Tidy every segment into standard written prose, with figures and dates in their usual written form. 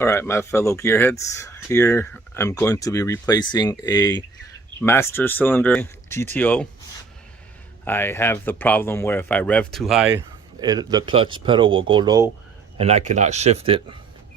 All right, my fellow gearheads, here I'm going to be replacing a master cylinder GTO. I have the problem where if I rev too high, the clutch pedal will go low and I cannot shift it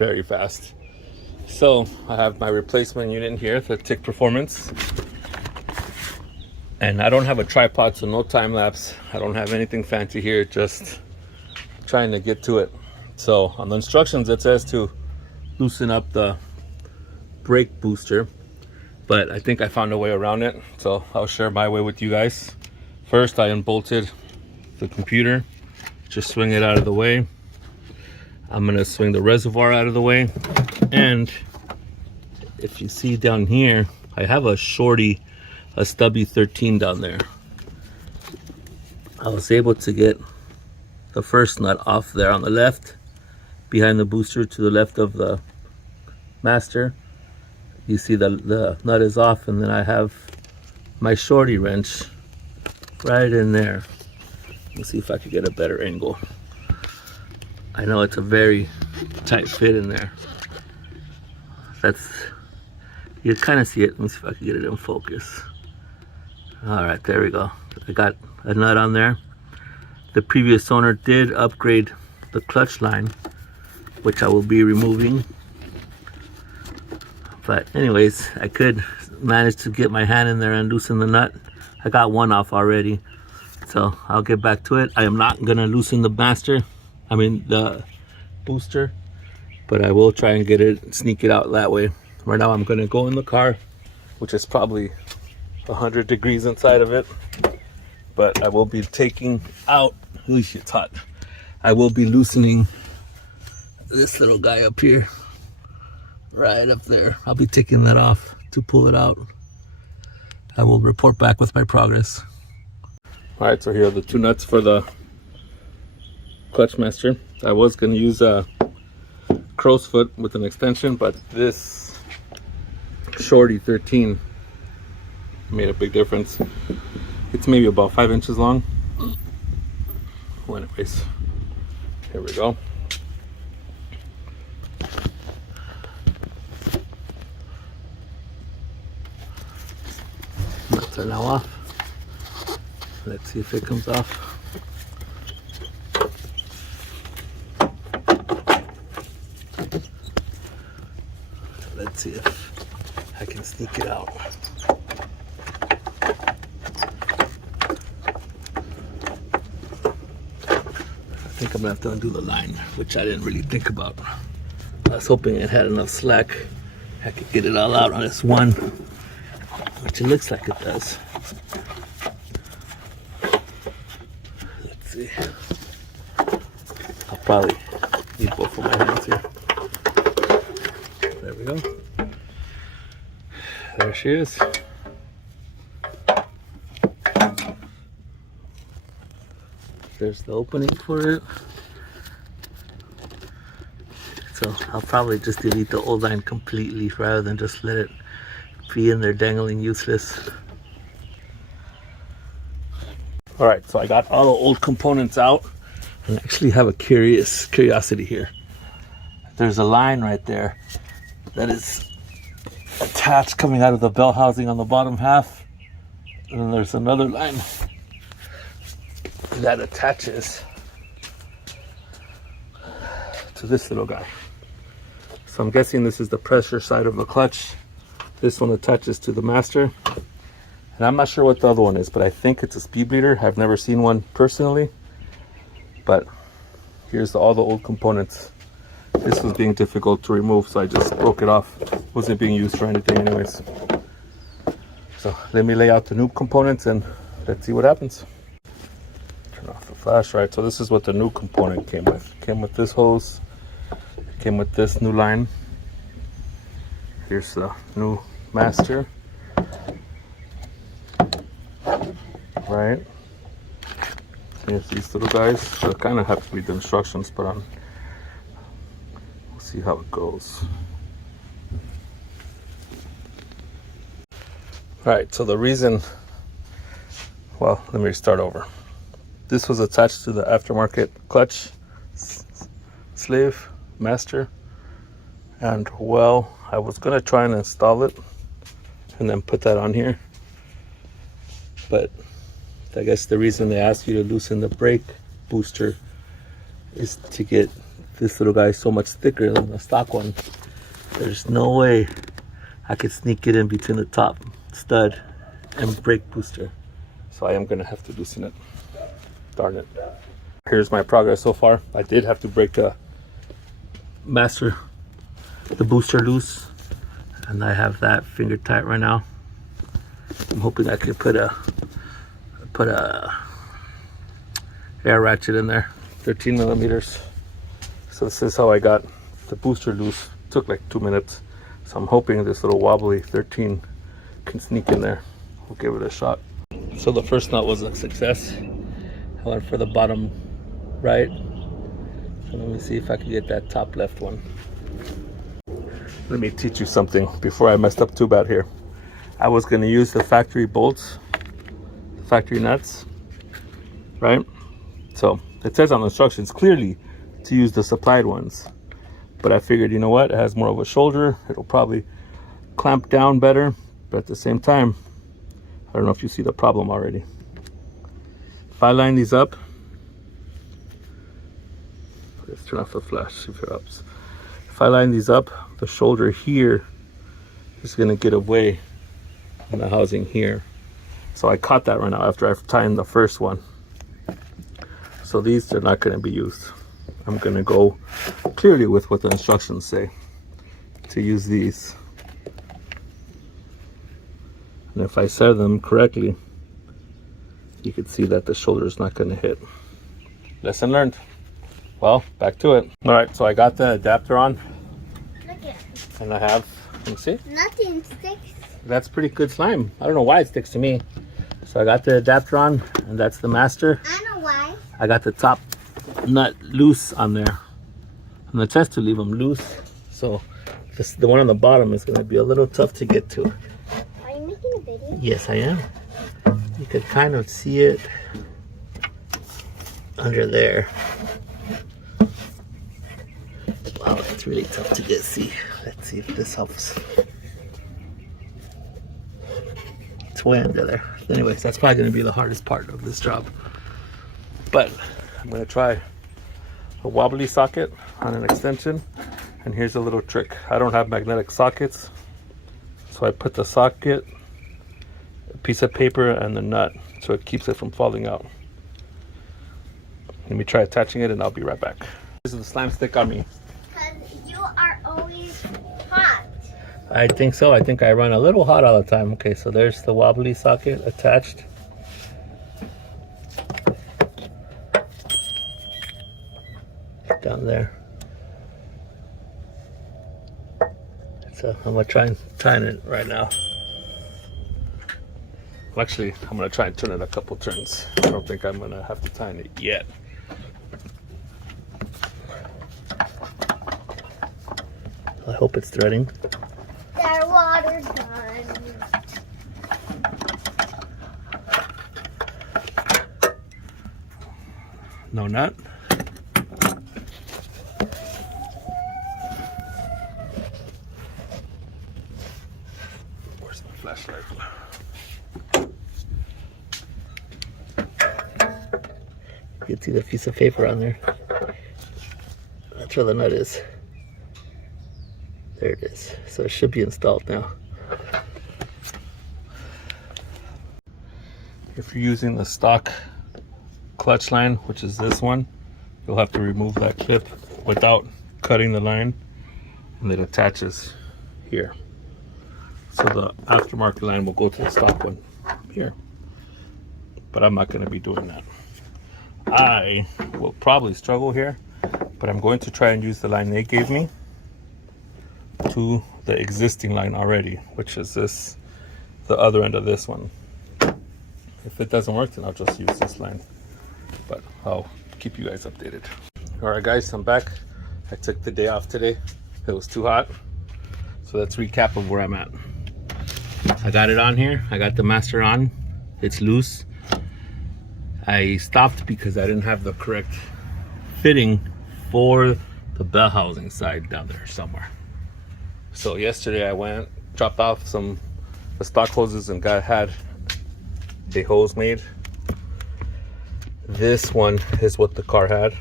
very fast. So I have my replacement unit here, the TIC Performance. And I don't have a tripod, so no time lapse. I don't have anything fancy here, just trying to get to it. So on the instructions it says to loosen up the brake booster, but I think I found a way around it, so I'll share my way with you guys. First, I unbolted the computer, just swing it out of the way. I'm gonna swing the reservoir out of the way, and if you see down here, I have a stubby 13 down there. I was able to get the first nut off there on the left, behind the booster to the left of the master. You see the nut is off, and then I have my shorty wrench right in there. Let's see if I could get a better angle. I know it's a very tight fit in there. You kind of see it. Let me see if I can get it in focus. All right, there we go. I got a nut on there. The previous owner did upgrade the clutch line, which I will be removing. But anyways, I could manage to get my hand in there and loosen the nut. I got one off already, so I'll get back to it. I am not gonna loosen the the booster, but I will try and get it, sneak it out that way. Right now I'm gonna go in the car, which is probably 100 degrees inside of it, but I will be taking out, holy shit, it's hot. I will be loosening this little guy up here, right up there. I'll be taking that off to pull it out. I will report back with my progress. All right, so here are the two nuts for the clutch master. I was going to use a crow's foot with an extension, but this shorty 13 made a big difference. It's maybe about 5 inches long. Well, anyways, here we go. Nuts are now off. Let's see if it comes off. Let's see if I can sneak it out. I think I'm gonna have to undo the line, which I didn't really think about. I was hoping it had enough slack. I could get it all out on this one, which it looks like it does. Let's see. I'll probably need both of my hands here. There we go. There she is. There's the opening for it. So I'll probably just delete the old line completely rather than just let it be in there dangling useless. All right, so I got all the old components out, and I actually have a curiosity here. There's a line right there that is attached coming out of the bell housing on the bottom half, and then there's another line that attaches to this little guy. So I'm guessing this is the pressure side of the clutch. This one attaches to the master, and I'm not sure what the other one is, but I think it's a speed bleeder. I've never seen one personally, but here's all the old components. This was being difficult to remove, so I just broke it off. Wasn't being used for anything anyways. So let me lay out the new components and let's see what happens. Turn off the flash. Right, so this is what the new component came with. It came with this hose. It came with this new line. Here's the new master. Right. Here's these little guys. So I kind of have to read the instructions, but we'll see how it goes. All right, so the reason, well, let me start over. This was attached to the aftermarket clutch sleeve master, And well, I was gonna try and install it and then put that on here, but I guess the reason they ask you to loosen the brake booster is to get this little guy so much thicker than the stock one. There's no way I could sneak it in between the top stud and brake booster, so I am gonna have to loosen it. Darn it. Here's my progress so far. I did have to break the booster loose, and I have that finger tight right now. I'm hoping I can put a air ratchet in there, 13 millimeters. So this is how I got the booster loose. Took like 2 minutes. So I'm hoping this little wobbly 13 can sneak in there. We'll give it a shot. So the first nut was a success. I went for the bottom right. So let me see if I can get that top left one. Let me teach you something before I messed up too bad here. I was going to use the factory bolts, the factory nuts, right? So it says on the instructions clearly to use the supplied ones, but I figured, you know what, it has more of a shoulder, it'll probably clamp down better, but at the same time, I don't know if you see the problem already. If I line these up, let's turn off the flash if you're up. If I line these up, the shoulder here is going to get away from the housing here. So I caught that right now after I've tightened the first one. So these are not going to be used. I'm going to go clearly with what the instructions say to use these. And if I set them correctly, you can see that the shoulder is not going to hit. Lesson learned. Well, back to it. All right, so I got the adapter on. Look at it. And I have, let me see. Nothing sticks. That's pretty good slime. I don't know why it sticks to me. So I got the adapter on, and that's the master. I know why. I got the top nut loose on there. And the test to leave them loose. So the one on the bottom is going to be a little tough to get to. Are you making a video? Yes, I am. You could kind of see it under there. Wow, it's really tough to see. Let's see if this helps. It's way under there. Anyways, that's probably going to be the hardest part of this job. But I'm going to try a wobbly socket on an extension. And here's a little trick. I don't have magnetic sockets, so I put the socket, a piece of paper, and the nut so it keeps it from falling out. Let me try attaching it and I'll be right back. This is the slime stick on me. Because you are always hot. I think so. I think I run a little hot all the time. Okay, so there's the wobbly socket attached. Down there. So I'm gonna try and tighten it right now. Actually, I'm gonna try and turn it a couple turns. I don't think I'm gonna have to tighten it yet. I hope it's threading. Their water's done. No nut. Where's my flashlight? You can see the piece of paper on there. That's where the nut is. There it is. So it should be installed now. If you're using the stock clutch line, which is this one, you'll have to remove that clip without cutting the line, and it attaches here. So the aftermarket line will go to the stock one here. But I'm not going to be doing that. I will probably struggle here, but I'm going to try and use the line they gave me to the existing line already, which is this, the other end of this one. If it doesn't work, then I'll just use this line, but I'll keep you guys updated. All right guys, I'm back. I took the day off today. It was too hot. So let's recap of where I'm at. I got it on here. I got the master on. It's loose. I stopped because I didn't have the correct fitting for the bell housing side down there somewhere. So yesterday I went, dropped off some the stock hoses and had a hose made. This one is what the car had.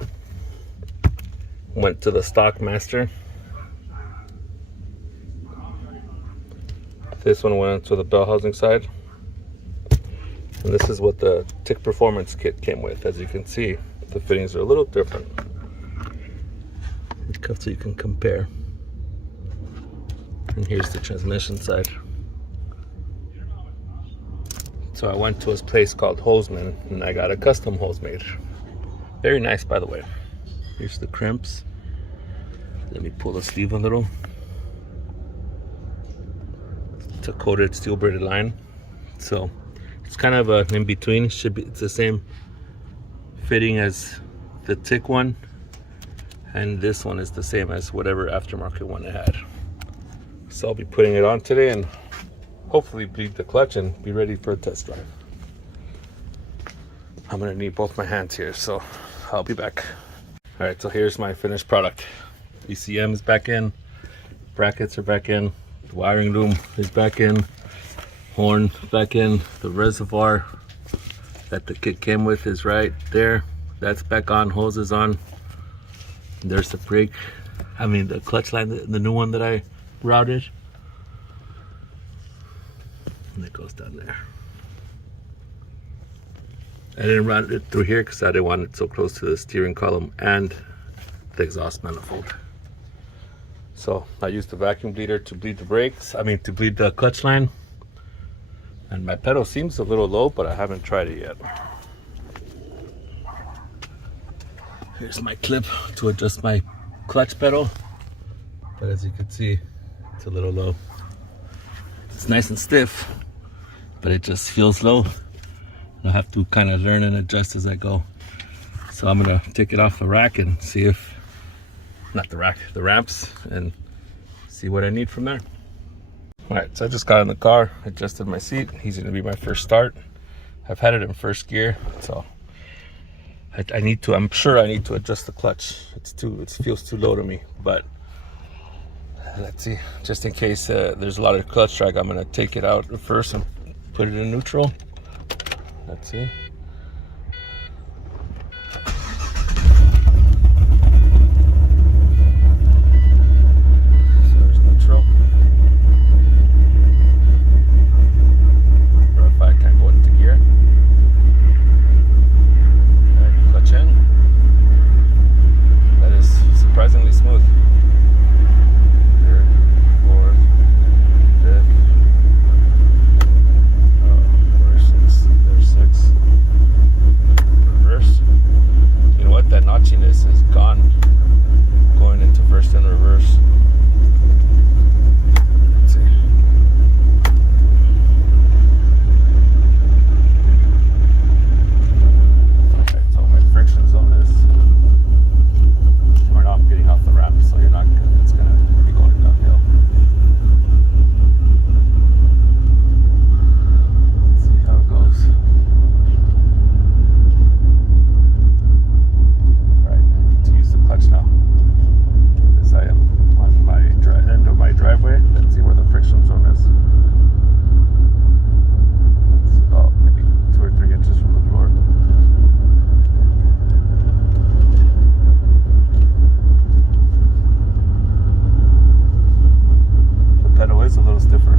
Went to the stock master. This one went to the bell housing side. And this is what the Tick Performance kit came with. As you can see, the fittings are a little different. So you can compare. And here's the transmission side. So I went to his place called Hoseman and I got a custom hose made. Very nice, by the way. Here's the crimps. Let me pull the sleeve a little. It's a coated steel braided line. So it's kind of a in between. It's the same fitting as the Tick one. And this one is the same as whatever aftermarket one I had. So I'll be putting it on today and hopefully bleed the clutch and be ready for a test drive. I'm gonna need both my hands here, so I'll be back. All right, so here's my finished product. ECM is back in, brackets are back in, the wiring loom is back in, horn back in, the reservoir that the kit came with is right there. That's back on, hose is on. There's the brake, the clutch line, the new one that I routed. And it goes down there. I didn't route it through here because I didn't want it so close to the steering column and the exhaust manifold. So I used the vacuum bleeder to bleed the brakes, to bleed the clutch line. And my pedal seems a little low, but I haven't tried it yet. Here's my clip to adjust my clutch pedal. But as you can see, it's a little low. It's nice and stiff, but it just feels low. I'll have to kind of learn and adjust as I go. So I'm gonna take it off the rack and see if, not the rack, the ramps, and see what I need from there. All right, so I just got in the car, adjusted my seat. He's gonna be my first start. I've had it in first gear, so I'm sure I need to adjust the clutch. It feels too low to me, but let's see, just in case there's a lot of clutch drag, I'm gonna take it out first and put it in neutral. Let's see. So there's neutral. Verify can go into gear. And clutch in. That is surprisingly smooth. That notchiness is gone going into first and reverse. Let's see. Okay, so my friction zone is, or no, I'm getting off the ramp, so it's gonna be going downhill. Let's see how it goes. Now, as I am on my end of my driveway, let's see where the friction zone is. It's about maybe 2 or 3 inches from the floor. The pedal is a little stiffer.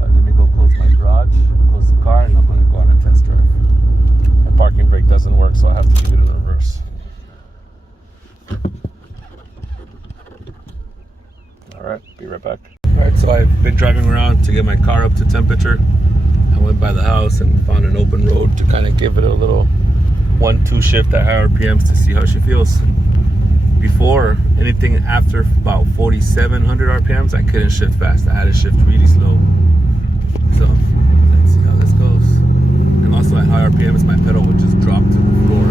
Let me go close my garage, close the car, and I'm going to go on a test drive. My parking brake doesn't work, so I have to leave it in reverse. Alright, be right back. Alright, so I've been driving around to get my car up to temperature. I went by the house and found an open road to kind of give it a little 1-2 shift at high RPMs to see how she feels. Before, anything after about 4,700 RPMs, I couldn't shift fast. I had to shift really slow. So, let's see how this goes. And also at high RPMs, my pedal would just drop to the floor.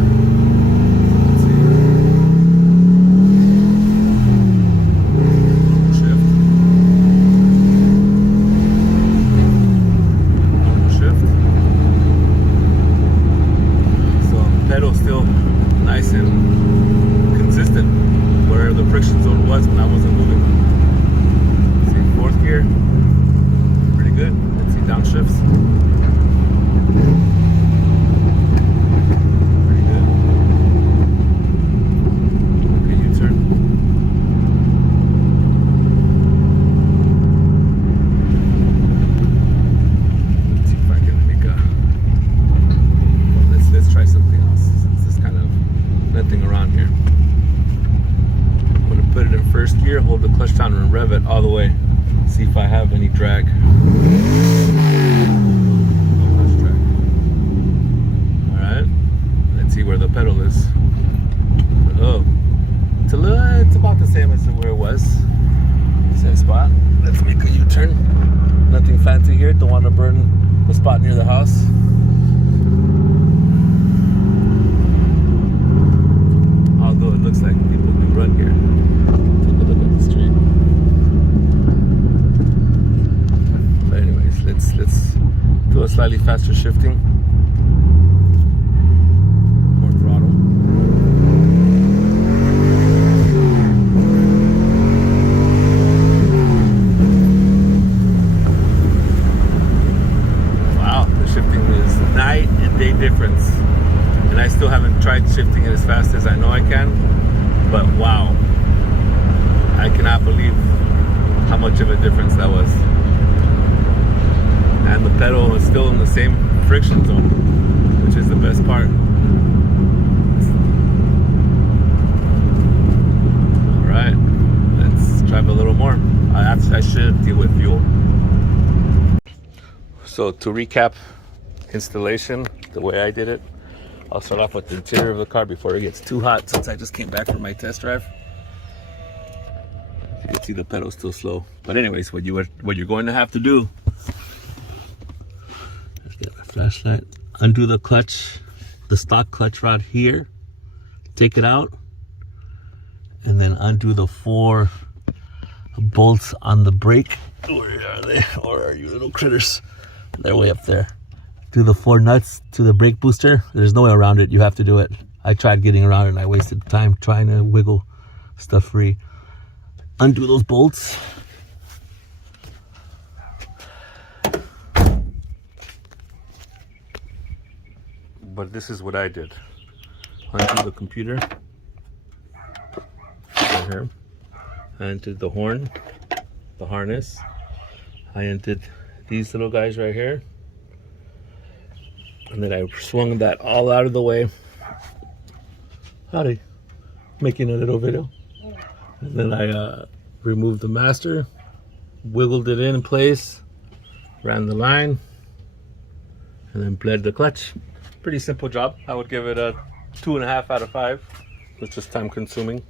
Still nice and consistent where the friction zone was when I wasn't moving. rev it all the way. See if I have any drag. Alright. Let's see where the pedal is. Oh. It's about the same as where it was. Same spot. Let's make a U-turn. Nothing fancy here. Don't want to burn the spot near the house. Although it looks like people do run here. Take a look at the street. But anyways, let's do a slightly faster shifting. More throttle. Wow, the shifting is night and day difference. And I still haven't tried shifting it as fast as I know I can, but wow, I cannot believe how much of a difference that was. And the pedal is still in the same friction zone, which is the best part. All right, let's drive a little more. I should deal with fuel. So to recap installation, the way I did it, I'll start off with the interior of the car before it gets too hot, since I just came back from my test drive. You can see the pedal's still slow. But anyways, what you're going to have to do, let's get my flashlight, undo the clutch, the stock clutch rod here, take it out, and then undo the 4 bolts on the brake. Where are they? Or are you little critters? They're way up there. Do the 4 nuts to the brake booster. There's no way around it. You have to do it. I tried getting around it and I wasted time trying to wiggle stuff free. Undo those bolts. But this is what I did. Undo the computer. Right here. I undid the horn, the harness. I undid these little guys right here. And then I swung that all out of the way. Howdy. Making a little video. And then I removed the master, wiggled it in place, ran the line, and then bled the clutch. Pretty simple job. I would give it a 2.5 out of 5. It's just time consuming.